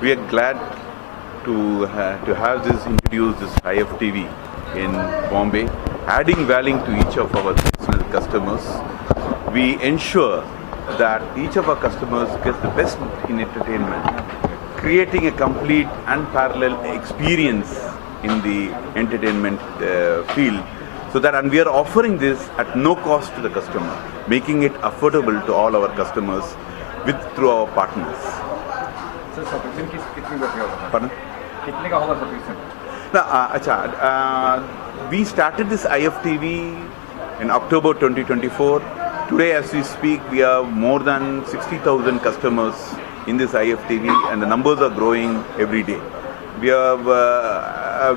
We are glad to have this introduced this IFTV in Bombay, adding value to each of our business customers. We ensure that each of our customers gets the best in entertainment, creating a complete and parallel experience in the entertainment field. So that, and we are offering this at no cost to the customer, making it affordable to all our customers through our partners. Sir subscription कितनी का होगा? Pardon? कितने का होगा subscription? We started this IFTV in October 2024. Today, as we speak, we have more than 60,000 customers in this IFTV, and the numbers are growing every day.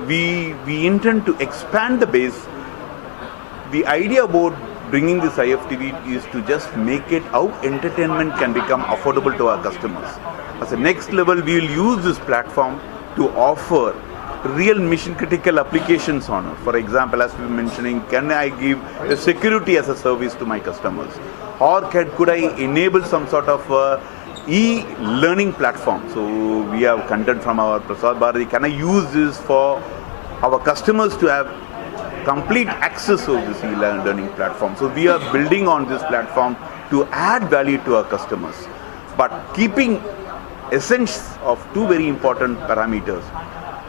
We intend to expand the base. The idea about bringing this IFTV is to just make it how entertainment can become affordable to our customers. As a next level, we will use this platform to offer real mission critical applications on it. For example, as we were mentioning, can I give the security as a service to my customers? Or could I enable some sort of e-learning platform? So we have content from our Prasar Bharati. Can I use this for our customers to have complete access to this e-learning platform? So we are building on this platform to add value to our customers, but keeping essence of two very important parameters.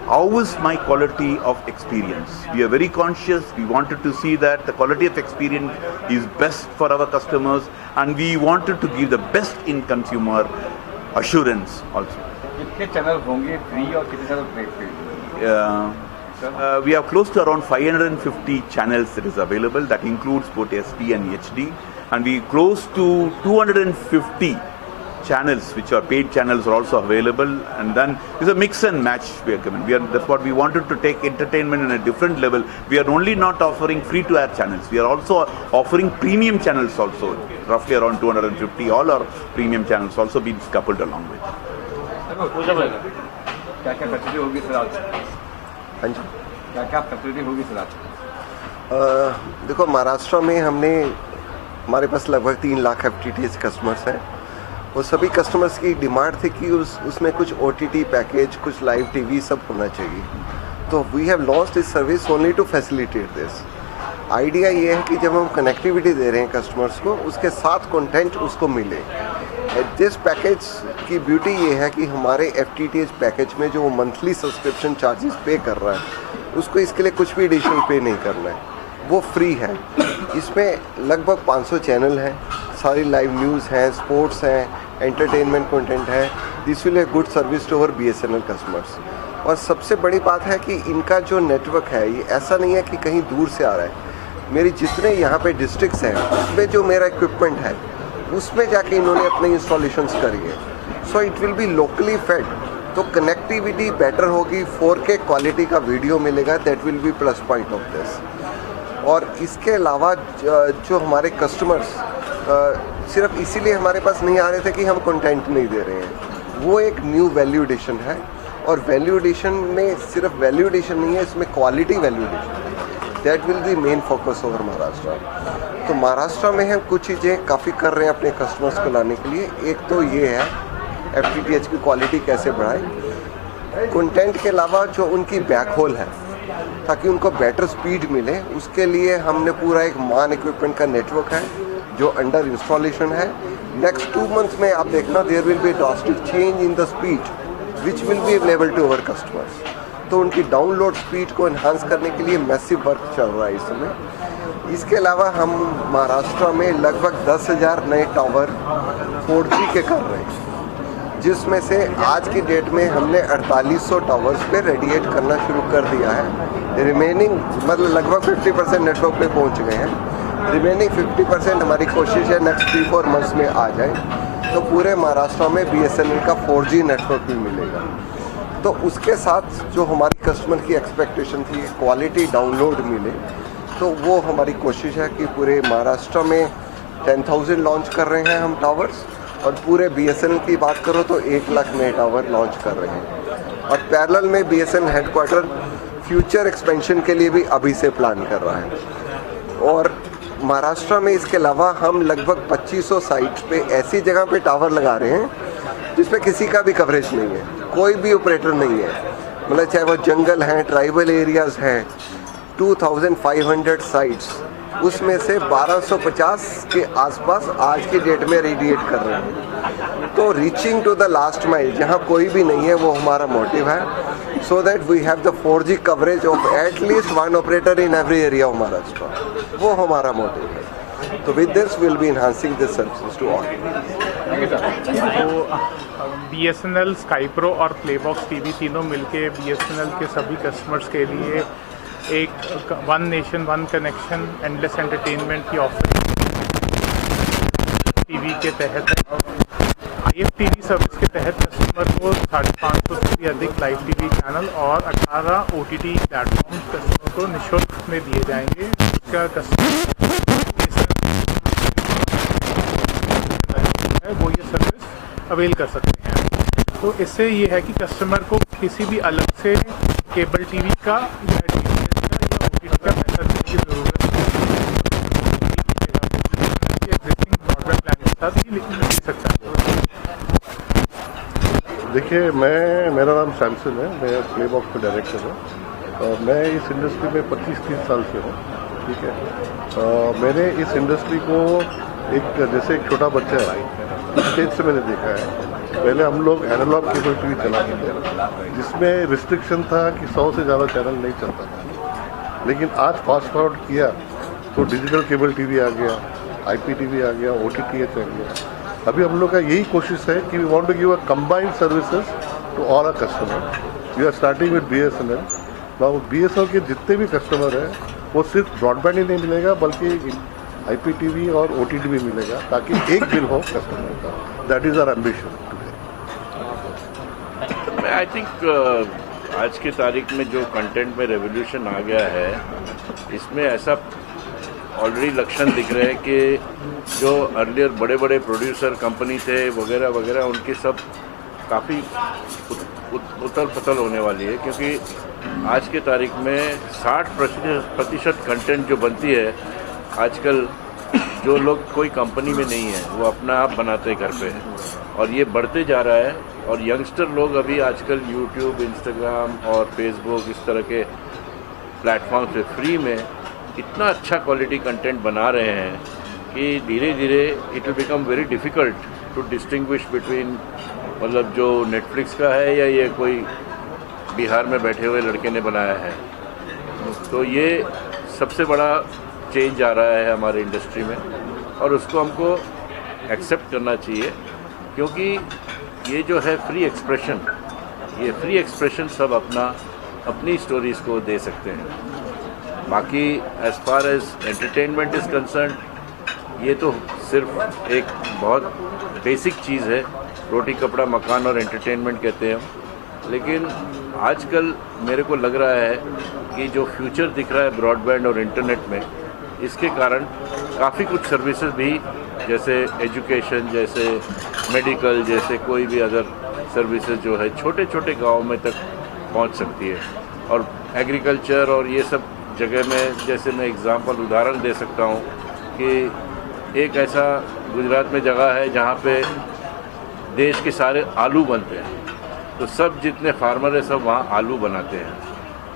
How is my quality of experience? We are very conscious. We wanted to see that the quality of experience is best for our customers, and we wanted to give the best in consumer assurance also. कितने channel होंगे free और कितने channel free? We have close to around 550 channels that is available. That includes both SD and HD, and we close to 250 channels which are paid channels are also available, and then it's a mix and match we are given. That's what we wanted to take entertainment in a different level. We are only not offering free to air channels. We are also offering premium channels also, roughly around 250. All our premium channels also been coupled along with. क्या क्या facility होगी sir आज? हाँ जी, क्या क्या facility होगी sir आज? देखो, महाराष्ट्र में हमारे पास लगभग 3 लाख FTTH कस्टमर्स हैं. वो सभी कस्टमर्स की डिमांड थी कि उसमें कुछ OTT पैकेज, कुछ लाइव टीवी सब होना चाहिए. तो we have launched this service only to facilitate this. Idea ये है कि जब हम कनेक्टिविटी दे रहे हैं कस्टमर्स को, उसके साथ कंटेंट उसको मिले. दिस पैकेज की ब्यूटी ये है कि हमारे FTTH पैकेज में जो मंथली सब्सक्रिप्शन चार्जेस पे कर रहा है, उसको इसके लिए कुछ भी एडिशनल पे नहीं करना है, वो फ्री है. इसमें लगभग 500 चैनल हैं, सारी लाइव न्यूज़ हैं, स्पोर्ट्स हैं, एंटरटेनमेंट कंटेंट है. This will a good service to our BSNL customers. और सबसे बड़ी बात है कि इनका जो नेटवर्क है, ये ऐसा नहीं है कि कहीं दूर से आ रहा है. मेरी जितने यहाँ पे डिस्ट्रिक्ट्स हैं, उसमें जो मेरा इक्विपमेंट है, उसमें जाके इन्होंने अपने इंस्टॉलेशंस करी है. So it will be locally fed. तो कनेक्टिविटी बेटर होगी, 4K क्वालिटी का वीडियो मिलेगा. That will be plus point of this. और इसके अलावा जो हमारे कस्टमर्स सिर्फ इसीलिए हमारे पास नहीं आ रहे थे कि हम कंटेंट नहीं दे रहे हैं, वो एक न्यू वैल्यू एडिशन है. और वैल्यू एडिशन में सिर्फ वैल्यू एडिशन नहीं है, इसमें क्वालिटी वैल्यू एडिशन है. That will B main focus over Maharashtra. तो महाराष्ट्र में हम कुछ चीज़ें काफ़ी कर रहे हैं अपने कस्टमर्स को लाने के लिए. एक तो ये है FTTH की क्वालिटी कैसे बढ़ाएं. कंटेंट के अलावा जो उनकी बैकहोल है, ताकि उनको बेटर स्पीड मिले, उसके लिए हमने पूरा एक मान इक्विपमेंट का नेटवर्क है जो अंडर इंस्टॉलेशन है. नेक्स्ट 2 मंथ्स में आप देखना, there will be drastic change in the speed which will be available to our customers. तो उनकी डाउनलोड स्पीड को एनहांस करने के लिए मैसिव वर्क चल रहा है इस समय. इसके अलावा हम महाराष्ट्र में लगभग 10,000 नए टावर 4G के कर रहे हैं, जिसमें से आज की डेट में हमने 4800 टावर्स पे रेडिएट करना शुरू कर दिया है. रिमेनिंग मतलब लगभग 50% नेटवर्क पे पहुंच गए हैं. रिमेनिंग 50% हमारी कोशिश है नेक्स्ट 3-4 मंथ्स में आ जाए, तो पूरे महाराष्ट्र में BSNL का 4G नेटवर्क भी मिलेगा. तो उसके साथ जो हमारी कस्टमर की एक्सपेक्टेशन थी, क्वालिटी डाउनलोड मिले, तो वो हमारी कोशिश है कि पूरे महाराष्ट्र में 10,000 लॉन्च कर रहे हैं हम टावर्स. और पूरे BSNL की बात करो तो 1 लाख नए टावर लॉन्च कर रहे हैं. और पैरेलल में BSNL हेडक्वार्टर फ्यूचर एक्सपेंशन के लिए भी अभी से प्लान कर रहा है. और महाराष्ट्र में इसके अलावा हम लगभग 2500 साइट्स पे ऐसी जगह पे टावर लगा रहे हैं जिसमें किसी का भी कवरेज नहीं है. कोई भी ऑपरेटर नहीं है, मतलब चाहे वो जंगल हैं, ट्राइबल एरियाज़ हैं, 2500 साइट्स, उसमें से 1250 के आसपास आज की डेट में रेडिएट कर रहे हैं। तो reaching to the last mile जहाँ कोई भी नहीं है, वो हमारा मोटिव है, so that we have the 4G coverage of at least one operator in every area of Maharashtra. वो हमारा मोटिव है। तो with this will be enhancing this services to all. तो BSNL, स्काईप्रो और प्लेबॉक्स टीवी तीनों मिलके BSNL के सभी कस्टमर्स के लिए एक one nation one connection endless entertainment की ऑफरिंग टीवी के तहत IFTV सर्विस के तहत कस्टमर को 550 से भी अधिक लाइव टीवी चैनल और 18 OTT प्लेटफॉर्म कस्टमर को निःशुल्क में दिए जाएंगे। इसका कस्टमर वो ये सर्विस अवेल कर सकते हैं। तो इससे ये है कि कस्टमर को किसी भी अलग से केबल टीवी का या OTT का पैसा देने की ज़रूरत नहीं। एग्जिस्टिंग ब्रॉडबैंड प्लान के साथ ही ले सकता है। देखिए, मेरा नाम सैमसन है, मैं प्लेबॉक्स में डायरेक्टर हूँ और मैं इस इंडस्ट्री में 25-30 साल से हूँ। ठीक है, मैंने इस इंडस्ट्री को जैसे एक छोटा बच्चा है स्टेज से मैंने देखा है। पहले हम लोग एनालॉग केबल टीवी चलाते थे जिसमें रिस्ट्रिक्शन था कि 100 से ज़्यादा चैनल नहीं चलता था, लेकिन आज फास्ट फॉरवर्ड किया तो डिजिटल केबल टीवी आ गया, IPTV आ गया, OTTH आ गया। अभी हम लोग का यही कोशिश है कि we want to give a combined services to all our customer. We are starting with BSNL। Now BSNL के जितने भी कस्टमर हैं वो सिर्फ ब्रॉडबैंड ही नहीं मिलेगा बल्कि IPTV और OTT भी मिलेगा, ताकि एक बिल हो कस्टमर का। That is our ambition today. I think आज की तारीख में जो कंटेंट में रेवोल्यूशन आ गया है, इसमें ऐसा ऑलरेडी लक्षण दिख रहे हैं कि जो अर्लियर बड़े बड़े प्रोड्यूसर कंपनी थे वगैरह वगैरह, उनकी सब काफ़ी उथल पुथल होने वाली है, क्योंकि आज के तारीख में 60% कंटेंट जो बनती है आजकल, जो लोग कोई कंपनी में नहीं है वो अपना आप बनाते हैं घर पे, और ये बढ़ते जा रहा है। और यंगस्टर लोग अभी आजकल यूट्यूब, इंस्टाग्राम और फेसबुक इस तरह के प्लेटफॉर्म पे फ्री में इतना अच्छा क्वालिटी कंटेंट बना रहे हैं कि धीरे धीरे it will become very difficult to distinguish between, मतलब जो नेटफ्लिक्स का है या ये कोई बिहार में बैठे हुए लड़के ने बनाया है। तो ये सबसे बड़ा चेंज आ रहा है हमारे इंडस्ट्री में, और उसको हमको एक्सेप्ट करना चाहिए, क्योंकि ये जो है फ्री एक्सप्रेशन, ये फ्री एक्सप्रेशन सब अपनी स्टोरीज़ को दे सकते हैं। बाकी as far as entertainment is concerned, ये तो सिर्फ एक बहुत बेसिक चीज़ है, रोटी कपड़ा मकान और एंटरटेनमेंट कहते हैं हम। लेकिन आजकल मेरे को लग रहा है कि जो फ्यूचर दिख रहा है ब्रॉडबैंड और इंटरनेट में, इसके कारण काफ़ी कुछ सर्विसेज भी, जैसे एजुकेशन, जैसे मेडिकल, जैसे कोई भी अदर सर्विसेज जो है छोटे छोटे गाँव में तक पहुंच सकती है। और एग्रीकल्चर और ये सब जगह में, जैसे मैं एग्जांपल उदाहरण दे सकता हूँ कि एक ऐसा गुजरात में जगह है जहाँ पे देश के सारे आलू बनते हैं, तो सब जितने फार्मर है सब वहाँ आलू बनाते हैं,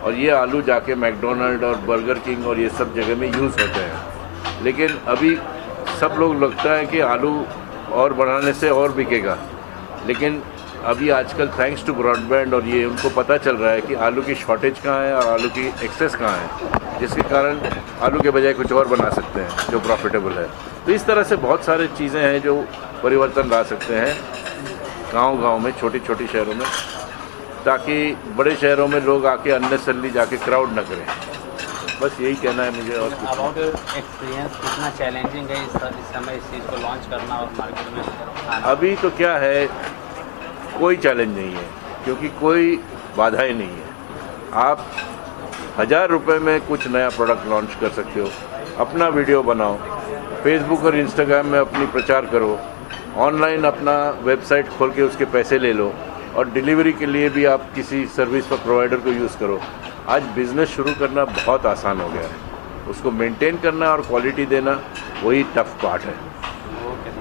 और ये आलू जाके मैकडोनल्ड और बर्गर किंग और ये सब जगह में यूज़ होते हैं। लेकिन अभी सब लोग लगता है कि आलू और बढ़ाने से और बिकेगा, लेकिन अभी आजकल थैंक्स टू ब्रॉडबैंड और ये उनको पता चल रहा है कि आलू की शॉर्टेज कहाँ है और आलू की एक्सेस कहाँ है, जिसके कारण आलू के बजाय कुछ और बना सकते हैं जो प्रॉफिटेबल है। तो इस तरह से बहुत सारी चीज़ें हैं जो परिवर्तन ला सकते हैं गांव-गांव में, छोटी छोटी शहरों में, ताकि बड़े शहरों में लोग आके अननेसेसरली जाके क्राउड न करें। बस यही कहना है मुझे। और अबाउट एक्सपीरियंस, कितना चैलेंजिंग है इस समय इस चीज़ को लॉन्च करना और मार्केट में आना? अभी तो क्या है, कोई चैलेंज नहीं है, क्योंकि कोई बाधाएं नहीं है। आप 1000 रुपये में कुछ नया प्रोडक्ट लॉन्च कर सकते हो। अपना वीडियो बनाओ, फेसबुक और इंस्टाग्राम में अपनी प्रचार करो, ऑनलाइन अपना वेबसाइट खोल के उसके पैसे ले लो, और डिलीवरी के लिए भी आप किसी सर्विस पर प्रोवाइडर को यूज़ करो। आज बिज़नेस शुरू करना बहुत आसान हो गया है, उसको मेंटेन करना और क्वालिटी देना वही टफ पार्ट है। ओके।